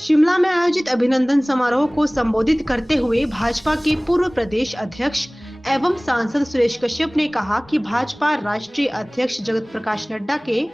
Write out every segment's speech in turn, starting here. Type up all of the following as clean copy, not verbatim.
शिमला में आयोजित अभिनंदन समारोह को संबोधित करते हुए भाजपा के पूर्व प्रदेश अध्यक्ष एवं सांसद सुरेश कश्यप ने कहा कि भाजपा राष्ट्रीय अध्यक्ष जगत प्रकाश नड्डा के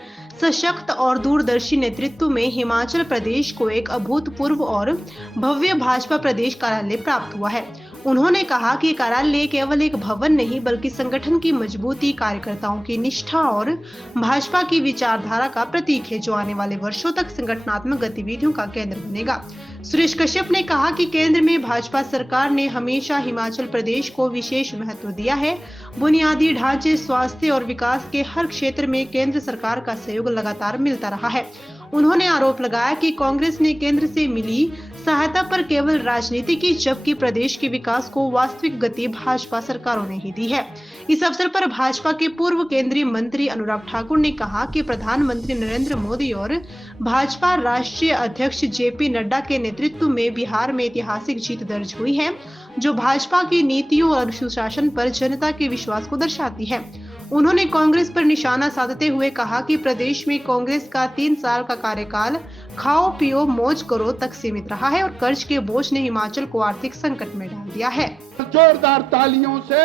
सशक्त और दूरदर्शी नेतृत्व में हिमाचल प्रदेश को एक अभूतपूर्व और भव्य भाजपा प्रदेश कार्यालय प्राप्त हुआ है। उन्होंने कहा कि कार्यालय केवल एक भवन नहीं बल्कि संगठन की मजबूती, कार्यकर्ताओं की निष्ठा और भाजपा की विचारधारा का प्रतीक है, जो आने वाले वर्षों तक संगठनात्मक गतिविधियों का केंद्र बनेगा। सुरेश कश्यप ने कहा कि केंद्र में भाजपा सरकार ने हमेशा हिमाचल प्रदेश को विशेष महत्व दिया है। बुनियादी ढांचे, स्वास्थ्य और विकास के हर क्षेत्र में केंद्र सरकार का सहयोग लगातार मिलता रहा है। उन्होंने आरोप लगाया कि कांग्रेस ने केंद्र से मिली सहायता पर केवल राजनीति की, जबकि प्रदेश के विकास को वास्तविक गति भाजपा सरकारों ने ही दी है। इस अवसर पर भाजपा के पूर्व केंद्रीय मंत्री अनुराग ठाकुर ने कहा कि प्रधानमंत्री नरेंद्र मोदी और भाजपा राष्ट्रीय अध्यक्ष जेपी नड्डा के नेतृत्व में बिहार में ऐतिहासिक जीत दर्ज हुई है, जो भाजपा की नीतियों और सुशासन पर जनता के विश्वास को दर्शाती है। उन्होंने कांग्रेस पर निशाना साधते हुए कहा कि प्रदेश में कांग्रेस का 3 साल का कार्यकाल खाओ पियो मौज करो तक सीमित रहा है और कर्ज के बोझ ने हिमाचल को आर्थिक संकट में डाल दिया है। जोरदार तालियों से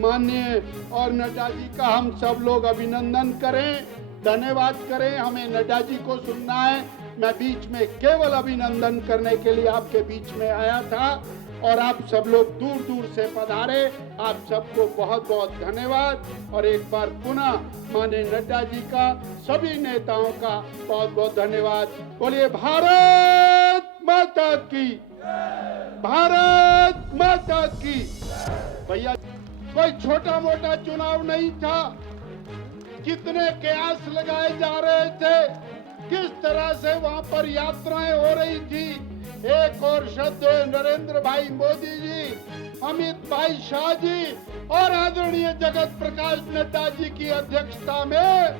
माननीय और नड्डा जी का हम सब लोग अभिनंदन करें, धन्यवाद करें। हमें नड्डा जी को सुनना है। मैं बीच में केवल अभिनंदन करने के लिए आपके बीच में आया था और आप सब लोग दूर दूर से पधारे। आप सबको बहुत बहुत धन्यवाद और एक बार पुनः माननीय नड्डा जी का, सभी नेताओं का बहुत बहुत धन्यवाद। बोलिए भारत माता की, भारत माता की। भैया कोई छोटा मोटा चुनाव नहीं था। कितने कयास लगाए जा रहे थे, किस तरह से वहां पर यात्राएं हो रही थी। एक और श्रद्धेय नरेंद्र भाई मोदी जी, अमित भाई शाह जी और आदरणीय जगत प्रकाश नड्डा जी की अध्यक्षता में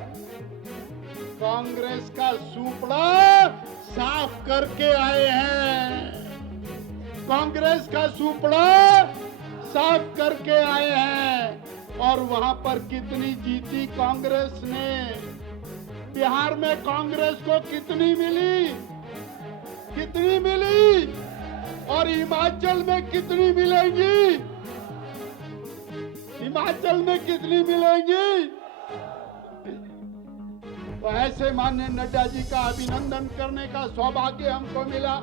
कांग्रेस का सुपड़ा साफ करके आए हैं। कांग्रेस का सुपड़ा साफ करके आए हैं। और वहां पर कितनी जीती कांग्रेस ने, बिहार में कांग्रेस को कितनी मिली, कितनी मिली और हिमाचल में कितनी मिलेंगी, हिमाचल में कितनी मिलेंगी। तो ऐसे माननीय नड्डा जी का अभिनंदन करने का सौभाग्य हमको मिला।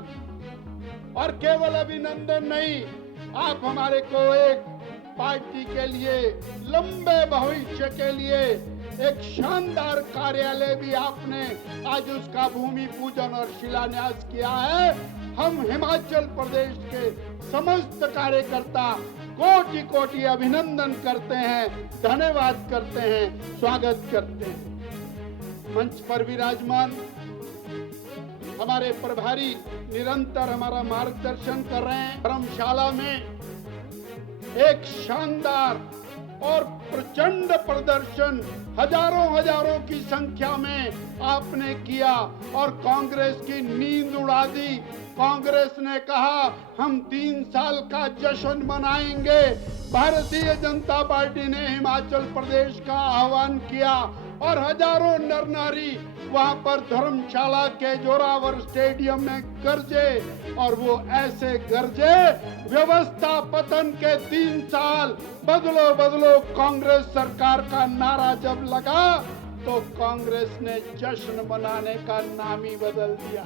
और केवल अभिनंदन नहीं, आप हमारे को एक पार्टी के लिए, लंबे भविष्य के लिए एक शानदार कार्यालय भी आपने आज उसका भूमि पूजन और शिलान्यास किया है। हम हिमाचल प्रदेश के समस्त कार्यकर्ता कोटि कोटि अभिनंदन करते हैं, धन्यवाद करते हैं, स्वागत करते हैं। मंच पर विराजमान हमारे प्रभारी निरंतर हमारा मार्गदर्शन कर रहे हैं। धर्मशाला में एक शानदार और प्रचंड प्रदर्शन हजारों की संख्या में आपने किया और कांग्रेस की नींद उड़ा दी। कांग्रेस ने कहा हम 3 साल का जश्न मनाएंगे। भारतीय जनता पार्टी ने हिमाचल प्रदेश का आह्वान किया और हजारों नर नारी वहां पर धर्मशाला के जोरावर स्टेडियम में गरजे और वो ऐसे गरजे, व्यवस्था पतन के 3 साल, बदलो बदलो कांग्रेस सरकार का नारा जब लगा तो कांग्रेस ने जश्न मनाने का नाम ही बदल दिया।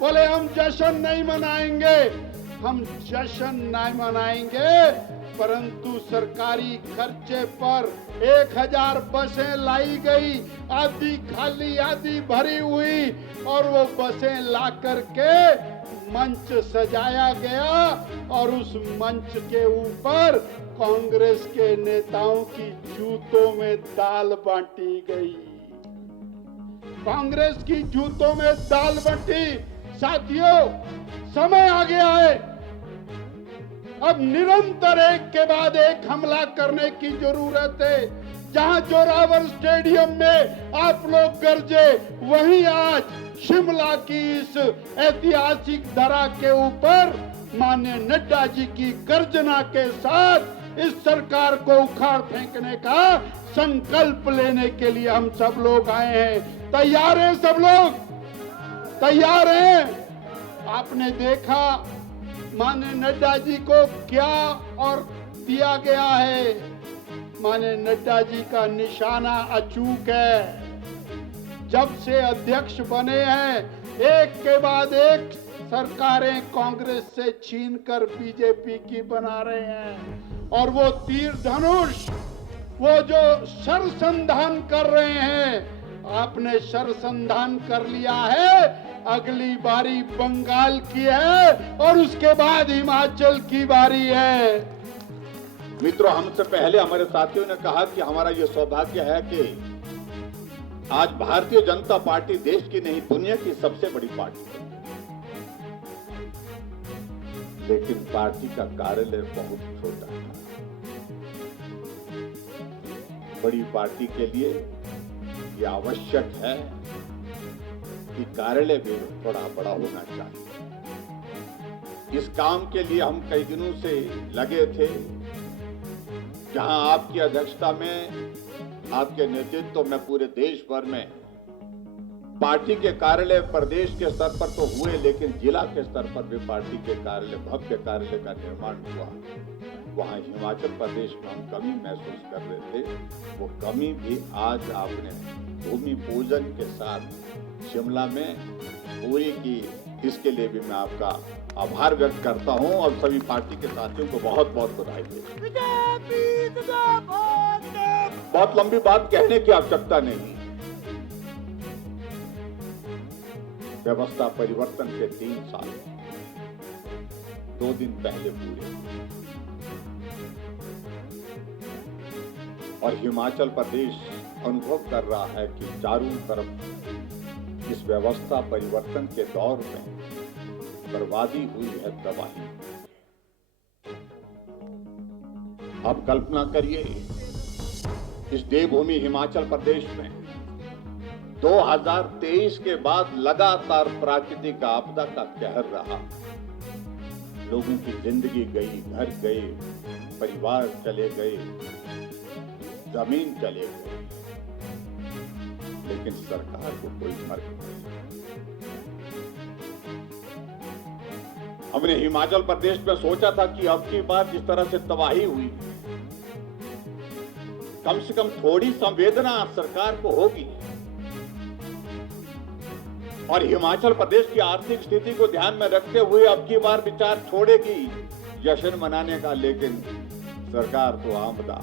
बोले हम जश्न नहीं मनाएंगे, हम जश्न नहीं मनाएंगे, परंतु सरकारी खर्चे पर 1000 बसें लाई गई, आधी खाली आधी भरी हुई और वो बसें ला करके मंच सजाया गया और उस मंच के ऊपर कांग्रेस के नेताओं की जूतों में दाल बांटी गई। कांग्रेस की जूतों में दाल बांटी। साथियों, समय आ गया है। अब निरंतर एक के बाद एक हमला करने की जरूरत है। जहां जोरावर स्टेडियम में आप लोग गरजे, वहीं आज शिमला की इस ऐतिहासिक धरा के ऊपर माननीय नड्डा जी की गर्जना के साथ इस सरकार को उखाड़ फेंकने का संकल्प लेने के लिए हम सब लोग आए हैं। तैयार हैं सब लोग? तैयार हैं? आपने देखा माननीय नड्डा जी को क्या और दिया गया है। माननीय नड्डा जी का निशाना अचूक है। जब से अध्यक्ष बने हैं, एक के बाद एक सरकारें कांग्रेस से छीनकर बीजेपी की बना रहे हैं और वो तीर धनुष, वो जो शरसंधान कर रहे हैं, आपने शरसंधान कर लिया है। अगली बारी बंगाल की है और उसके बाद हिमाचल की बारी है। मित्रों, हमसे पहले हमारे साथियों ने कहा कि हमारा यह सौभाग्य है कि आज भारतीय जनता पार्टी देश की नहीं दुनिया की सबसे बड़ी पार्टी है। लेकिन पार्टी का कार्यालय बहुत छोटा था। बड़ी पार्टी के लिए यह आवश्यक है कि कार्यालय भी थोड़ा बड़ा होना चाहिए। इस काम के लिए हम कई दिनों से लगे थे, जहां आपकी अध्यक्षता में, आपके नेतृत्व में पूरे देश भर में पार्टी के कार्यालय प्रदेश के स्तर पर तो हुए, लेकिन जिला के स्तर पर भी पार्टी के कार्यालय, भव्य कार्यालय का निर्माण हुआ। वहां हिमाचल प्रदेश में हम कमी महसूस कर रहे थे, वो कमी भी आज आपने भूमि पूजन के साथ शिमला में पूरी की। इसके लिए भी मैं आपका आभार व्यक्त करता हूं और सभी पार्टी के साथियों को बहुत बहुत बधाई देता हूं। बहुत लंबी बात कहने की आवश्यकता नहीं। व्यवस्था परिवर्तन के 3 साल 2 दिन पहले पूरे, और हिमाचल प्रदेश अनुभव कर रहा है कि चारों तरफ इस व्यवस्था परिवर्तन के दौर में बर्बादी हुई है, तबाही। आप कल्पना करिए, इस देवभूमि हिमाचल प्रदेश में 2023 के बाद लगातार प्राकृतिक आपदा का कहर रहा। लोगों की जिंदगी गई, घर गए, परिवार चले गए, जमीन चले गए, लेकिन सरकार को कोई फर्क नहीं। हमने हिमाचल प्रदेश में सोचा था कि अब की बार जिस तरह से तबाही हुई, कम से कम थोड़ी संवेदना सरकार को होगी और हिमाचल प्रदेश की आर्थिक स्थिति को ध्यान में रखते हुए अब की बार विचार छोड़ेगी जश्न मनाने का। लेकिन सरकार तो आमदा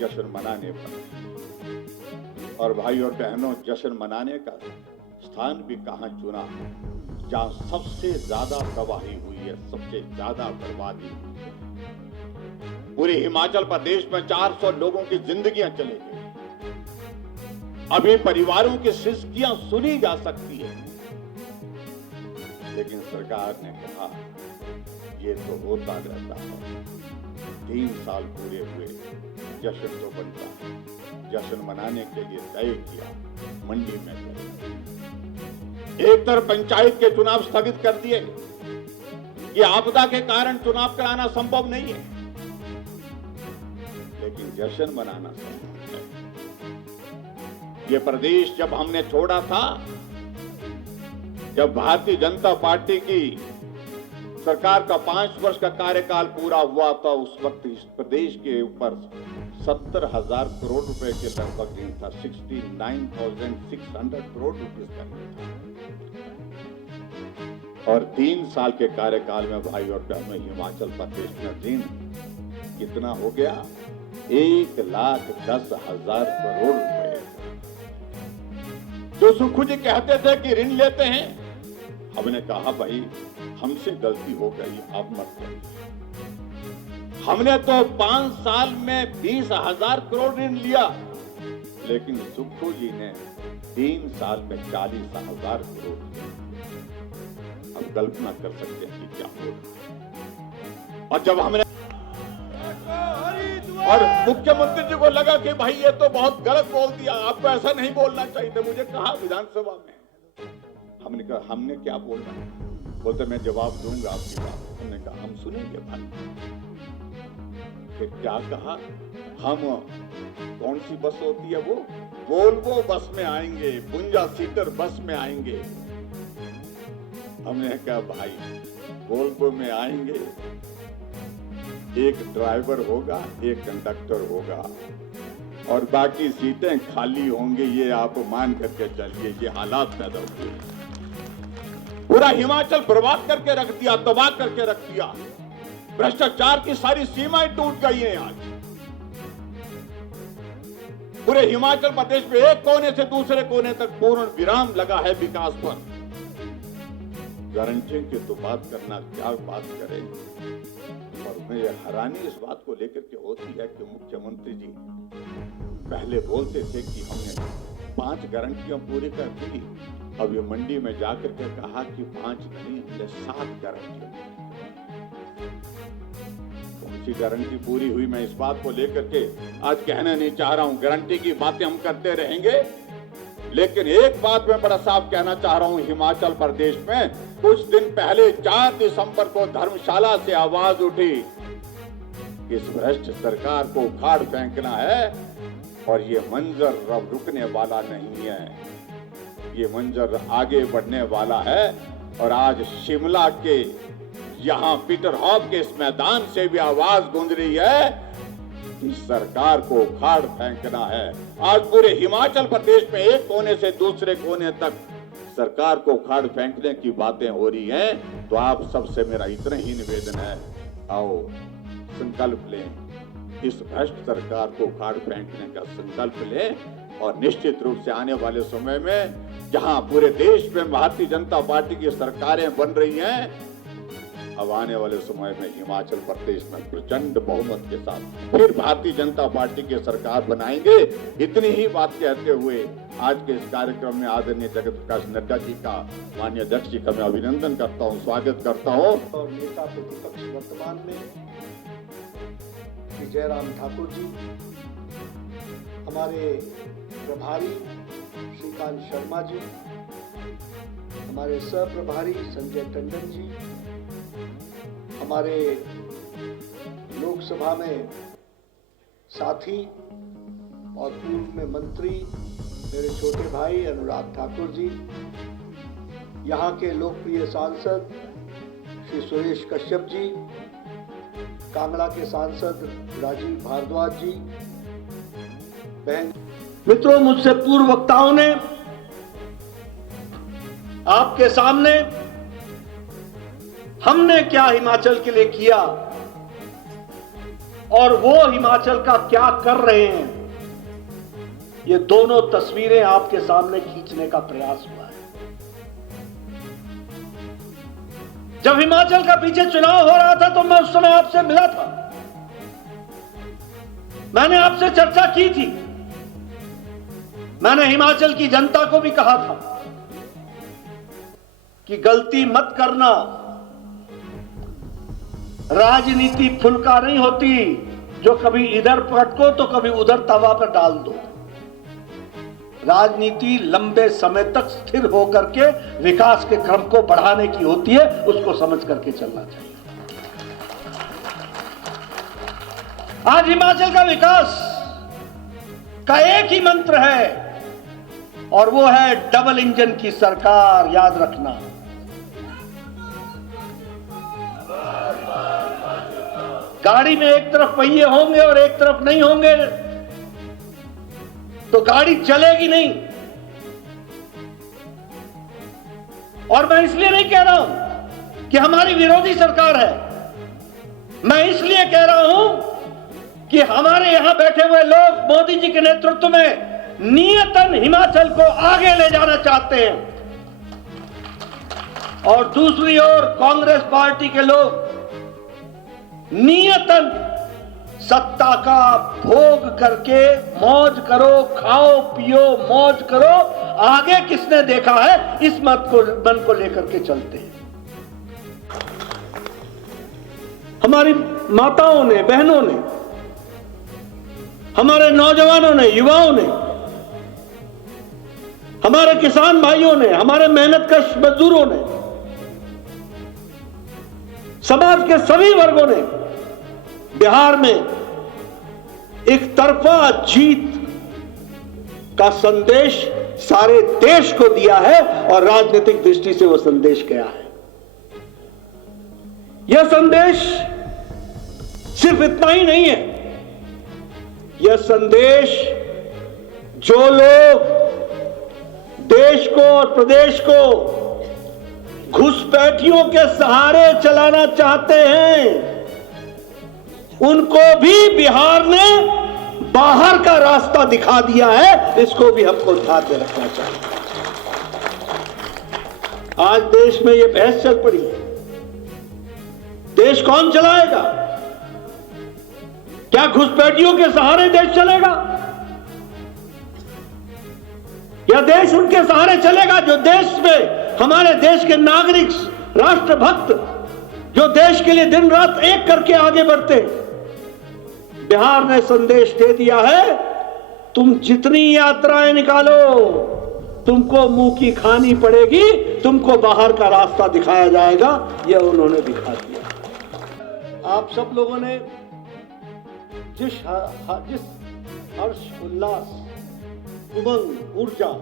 जश्न मनाने पर। और भाई और बहनों, जश्न मनाने का स्थान भी कहां चुना, जहां सबसे ज्यादा तबाही हुई है, सबसे ज्यादा बर्बादी हुई है। पूरे हिमाचल प्रदेश में 400 लोगों की जिंदगियां चली गई। अभी परिवारों की सिसकियां सुनी जा सकती है, लेकिन सरकार ने कहा ये तो होता रहता है। 3 साल पूरे हुए, जश्न तो बनता है। जश्न मनाने के लिए तय किया, मंडी में करें। एक तरफ पंचायत के चुनाव स्थगित कर दिए। ये आपदा के कारण चुनाव कराना संभव नहीं है, लेकिन जश्न मनाना संभव है। ये प्रदेश जब हमने छोड़ा था, जब भारतीय जनता पार्टी की सरकार का 5 वर्ष का कार्यकाल पूरा हुआ था, उस वक्त इस प्रदेश के ऊपर 70,000 करोड़ रुपए के लगभग ऋण था। 69,600 करोड़ रुपए का ऋण था। और 3 साल के कार्यकाल में भाई और बहनों, हिमाचल प्रदेश में ऋण कितना हो गया? 1,10,000 करोड़ रुपए। जो सुखू जी कहते थे कि ऋण लेते हैं, हमने कहा भाई हमसे गलती हो गई, अब मत करिए। हमने तो 5 साल में 20,000 करोड़ ऋण लिया, लेकिन सुखू जी ने 3 साल में 40,000 करोड़ लिया। अब कल्पना कर सकते हैं कि क्या होगा। और जब हमने और मुख्यमंत्री जी को लगा कि भाई ये तो बहुत गलत बोल दिया, आपको ऐसा नहीं बोलना चाहिए था। मुझे कहा विधानसभा में, हमने कहा हमने क्या बोलना, बोलते मैं जवाब दूंगा आपकी बात। हमने कहा हम सुनेंगे भाई। फिर क्या कहा, हम कौन सी बस होती है वो, वोल्वो बस में आएंगे, 52 सीटर बस में आएंगे। हमने कहा भाई बोलपुर में आएंगे, एक ड्राइवर होगा, एक कंडक्टर होगा और बाकी सीटें खाली होंगी, ये आप मान करके चलिए। ये हालात पैदा हुए, पूरा हिमाचल बर्बाद करके रख दिया, तबाह करके रख दिया। भ्रष्टाचार की सारी सीमाएं टूट गई हैं। आज पूरे हिमाचल प्रदेश में एक कोने से दूसरे कोने तक पूर्ण विराम लगा है विकास पर। गारंटी की तो बात करना, क्या बात करें। और मुझे हैरानी इस बात को लेकर के होती है कि मुख्यमंत्री जी पहले बोलते थे कि हमने 5 गारंटियां पूरी कर दी, अब ये मंडी में जाकर के कहा कि 5 नहीं, हमने 7 गारंटियां। कौन सी गारंटी पूरी हुई, मैं इस बात को लेकर के आज कहना नहीं चाह रहा हूं। गारंटी की बातें हम करते रहेंगे, लेकिन एक बात मैं बड़ा साफ कहना चाह रहा हूं। हिमाचल प्रदेश में कुछ दिन पहले 4 दिसंबर को धर्मशाला से आवाज उठी, इस भ्रष्ट सरकार को उखाड़ फेंकना है और ये मंजर अब रुकने वाला नहीं है, ये मंजर आगे बढ़ने वाला है। और आज शिमला के यहां पीटर हॉफ के इस मैदान से भी आवाज गूंज रही है कि सरकार को उखाड़ फेंकना है। आज पूरे हिमाचल प्रदेश में एक कोने से दूसरे कोने तक सरकार को उखाड़ फेंकने की बातें हो रही हैं। तो आप सबसे मेरा इतना ही निवेदन है, आओ संकल्प लें, इस भ्रष्ट सरकार को उखाड़ फेंकने का संकल्प लें। और निश्चित रूप से आने वाले समय में जहां पूरे देश में भारतीय जनता पार्टी की सरकारें बन रही हैं, अब आने वाले समय में हिमाचल प्रदेश में प्रचंड बहुमत के साथ फिर भारतीय जनता पार्टी की सरकार बनाएंगे। इतनी ही बात कहते हुए आज के इस कार्यक्रम में आदरणीय जगत प्रकाश नड्डा जी का, माननीय अध्यक्ष जी का मैं अभिनंदन करता हूं, स्वागत करता हूं। और नेता प्रतिपक्ष वर्तमान में श्री जयराम ठाकुर जी, हमारे प्रभारी श्रीकांत शर्मा जी, हमारे सह प्रभारी संजय टंडन जी, हमारे लोकसभा में साथी और पूर्व में मंत्री मेरे छोटे भाई अनुराग ठाकुर जी, यहाँ के लोकप्रिय सांसद श्री सुरेश कश्यप जी, कांगड़ा के सांसद राजीव भारद्वाज जी, बहन मित्रों, मुझसे पूर्व वक्ताओं ने आपके सामने हमने क्या हिमाचल के लिए किया और वो हिमाचल का क्या कर रहे हैं, ये दोनों तस्वीरें आपके सामने खींचने का प्रयास हुआ है। जब हिमाचल का पीछे चुनाव हो रहा था तो मैं उस समय आपसे मिला था, मैंने आपसे चर्चा की थी। मैंने हिमाचल की जनता को भी कहा था कि गलती मत करना, राजनीति फुलका नहीं होती जो कभी इधर पटको तो कभी उधर तवा पर डाल दो। राजनीति लंबे समय तक स्थिर होकर के विकास के क्रम को बढ़ाने की होती है, उसको समझ करके चलना चाहिए। आज हिमाचल का विकास का एक ही मंत्र है और वो है डबल इंजन की सरकार। याद रखना, गाड़ी में एक तरफ पहिए होंगे और एक तरफ नहीं होंगे तो गाड़ी चलेगी नहीं। और मैं इसलिए नहीं कह रहा हूं कि हमारी विरोधी सरकार है, मैं इसलिए कह रहा हूं कि हमारे यहां बैठे हुए लोग मोदी जी के नेतृत्व में नियतन हिमाचल को आगे ले जाना चाहते हैं और दूसरी ओर कांग्रेस पार्टी के लोग नियतन सत्ता का भोग करके मौज करो, खाओ पियो, मौज करो, आगे किसने देखा है, इस मन को लेकर के चलते हैं। हमारी माताओं ने, बहनों ने, हमारे नौजवानों ने, युवाओं ने, हमारे किसान भाइयों ने, हमारे मेहनतकश मजदूरों ने, समाज के सभी वर्गों ने बिहार में एक तरफा जीत का संदेश सारे देश को दिया है और राजनीतिक दृष्टि से वो संदेश गया है। यह संदेश सिर्फ इतना ही नहीं है, यह संदेश जो लोग देश को और प्रदेश को घुसपैठियों के सहारे चलाना चाहते हैं, उनको भी बिहार ने बाहर का रास्ता दिखा दिया है। इसको भी हमको ध्यान में रखना चाहिए। आज देश में यह बहस चल पड़ी है, देश कौन चलाएगा? क्या घुसपैठियों के सहारे देश चलेगा, या देश उनके सहारे चलेगा जो देश में हमारे देश के नागरिक, राष्ट्रभक्त, जो देश के लिए दिन रात एक करके आगे बढ़ते हैं? बिहार ने संदेश दे दिया है, तुम जितनी यात्राएं निकालो, तुमको मुंह की खानी पड़ेगी, तुमको बाहर का रास्ता दिखाया जाएगा। यह उन्होंने दिखा दिया। आप सब लोगों ने जिस हर्ष, उल्लास, उमंग, ऊर्जा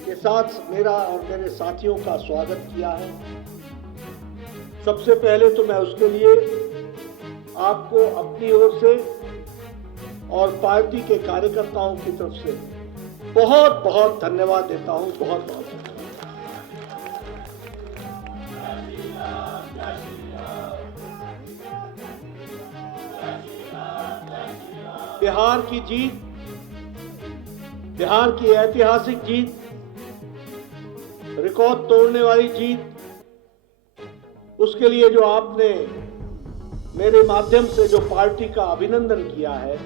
के साथ मेरा और मेरे साथियों का स्वागत किया है, सबसे पहले तो मैं उसके लिए आपको अपनी ओर से और पार्टी के कार्यकर्ताओं की तरफ से बहुत बहुत धन्यवाद देता हूं। बहुत बहुत बिहार की जीत, बिहार की ऐतिहासिक जीत, रिकॉर्ड तोड़ने वाली जीत, उसके लिए जो आपने मेरे माध्यम से जो पार्टी का अभिनंदन किया है,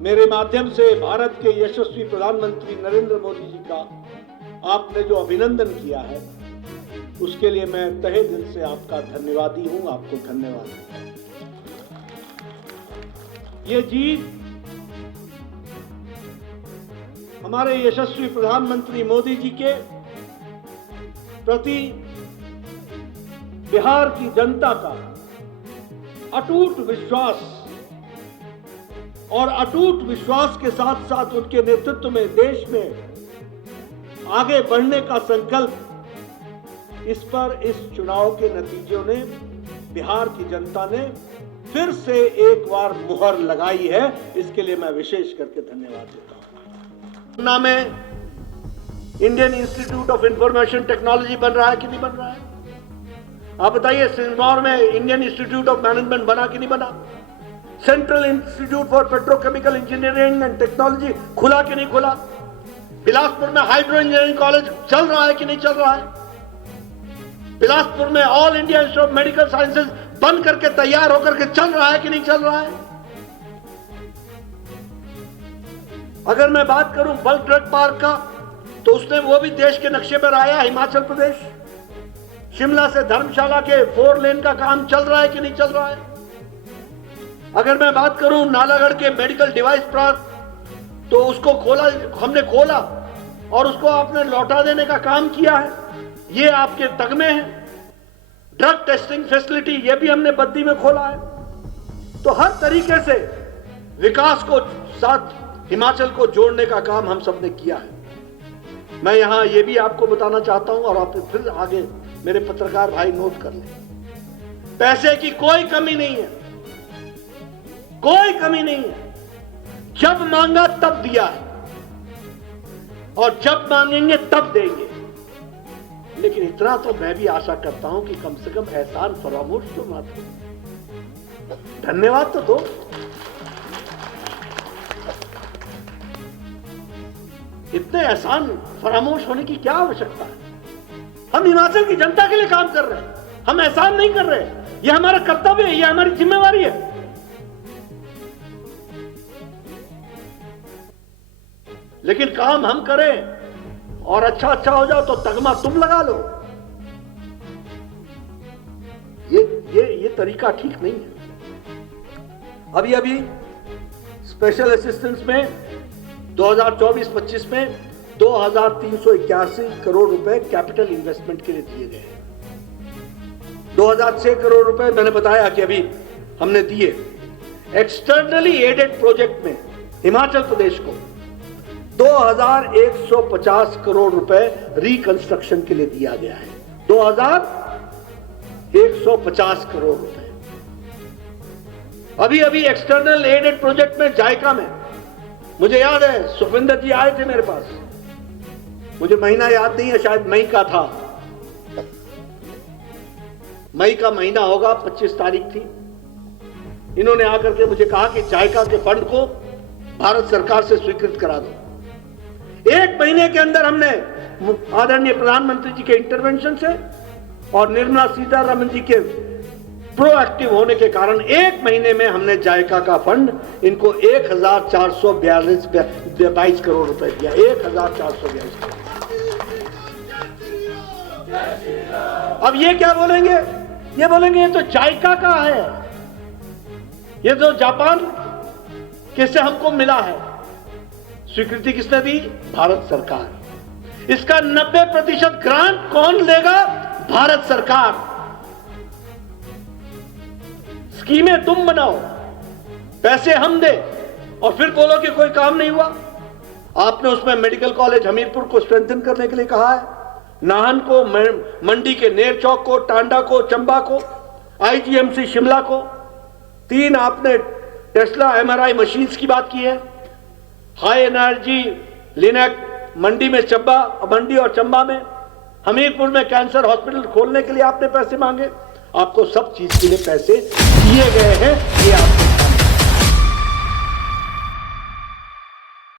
मेरे माध्यम से भारत के यशस्वी प्रधानमंत्री नरेंद्र मोदी जी का आपने जो अभिनंदन किया है, उसके लिए मैं तहे दिल से आपका धन्यवादी हूं। आपको धन्यवाद। ये जीत हमारे यशस्वी प्रधानमंत्री मोदी जी के प्रति बिहार की जनता का अटूट विश्वास और अटूट विश्वास के साथ साथ उनके नेतृत्व में देश में आगे बढ़ने का संकल्प, इस पर इस चुनाव के नतीजों ने, बिहार की जनता ने फिर से एक बार मुहर लगाई है। इसके लिए मैं विशेष करके धन्यवाद देता हूं। पटना में Indian institute of information technology बन रहा है कि नहीं बन रहा है? आप बताइए। सिरमौर में इंडियन इंस्टीट्यूट ऑफ मैनेजमेंट बना कि नहीं बना? Central institute for petrochemical engineering and technology खुला कि नहीं खुला? बिलासपुर में हाइड्रो इंजीनियरिंग कॉलेज चल रहा है कि नहीं चल रहा है? बिलासपुर में all India institute of medical sciences बन करके तैयार होकर के चल रहा है कि नहीं चल रहा है? अगर मैं बात करूं बल्क ड्रग पार्क का, तो उसने वो भी देश के नक्शे पर आया। हिमाचल प्रदेश, शिमला से धर्मशाला के 4 लेन का काम चल रहा है कि नहीं चल रहा है? अगर मैं बात करूं नालागढ़ के मेडिकल डिवाइस पार्क, तो उसको खोला, हमने खोला और उसको आपने लौटा देने का काम किया है। ये आपके तगमे हैं। ड्रग टेस्टिंग फैसिलिटी, ये भी हमने बद्दी में खोला है। तो हर तरीके से विकास को साथ हिमाचल को जोड़ने का काम हम सबने किया है। मैं यहां ये भी आपको बताना चाहता हूं, और आप फिर आगे मेरे पत्रकार भाई नोट कर लें, पैसे की कोई कमी नहीं है, कोई कमी नहीं है। जब मांगा तब दिया है, और जब मांगेंगे तब देंगे। लेकिन इतना तो मैं भी आशा करता हूं कि कम से कम एहसान फरामोश तो ना दो, धन्यवाद तो दो। इतने एहसान फरामोश होने की क्या आवश्यकता है? हम हिमाचल की जनता के लिए काम कर रहे हैं, हम एहसान नहीं कर रहे। यह हमारा कर्तव्य है, यह हमारी जिम्मेवारी है। लेकिन काम हम करें और अच्छा हो जाओ तो तगमा तुम लगा लो, ये तरीका ठीक नहीं है। अभी स्पेशल असिस्टेंस में 2024-25 में 2381 करोड़ रुपए कैपिटल इन्वेस्टमेंट के लिए दिए गए हैं। 2006 करोड़ रुपए मैंने बताया कि अभी हमने दिए। एक्सटर्नली एडेड प्रोजेक्ट में हिमाचल प्रदेश को 2150 करोड़ रुपए रिकंस्ट्रक्शन के लिए दिया गया है। 150 करोड़ रुपए। अभी अभी एक्सटर्नल एडेड प्रोजेक्ट में जायका में, मुझे याद है सुखविंदर जी आए थे मेरे पास, मुझे महीना याद नहीं है, शायद मई का था, मई का महीना होगा, 25 तारीख थी। इन्होंने आकर के मुझे कहा कि जायका के फंड को भारत सरकार से स्वीकृत करा दो। एक महीने के अंदर हमने आदरणीय प्रधानमंत्री जी के इंटरवेंशन से और निर्मला सीतारमण जी के प्रोएक्टिव होने के कारण एक महीने में हमने जायका का फंड इनको 1422 करोड़ रुपए दिया। 1422 करोड़। अब ये क्या बोलेंगे? ये बोलेंगे ये तो जायका का है, ये तो जापान किससे हमको मिला है। स्वीकृति किसने दी? भारत सरकार। इसका 90% ग्रांट कौन लेगा? भारत सरकार। स्कीमें तुम बनाओ, पैसे हम दे, और फिर बोलो कि कोई काम नहीं हुआ। आपने उसमें मेडिकल कॉलेज हमीरपुर को स्ट्रेंथन करने के लिए कहा है, नाहन को, मंडी के नेर चौक को, टांडा को, चंबा को, आईजीएमसी शिमला को, 3 आपने टेस्ला एमआरआई मशीन्स की बात की है, हाई एनर्जी लिनैक मंडी में, मंडी और चंबा में, हमीरपुर में कैंसर हॉस्पिटल खोलने के लिए आपने पैसे मांगे। आपको सब चीज के लिए पैसे दिए गए हैं, ये आप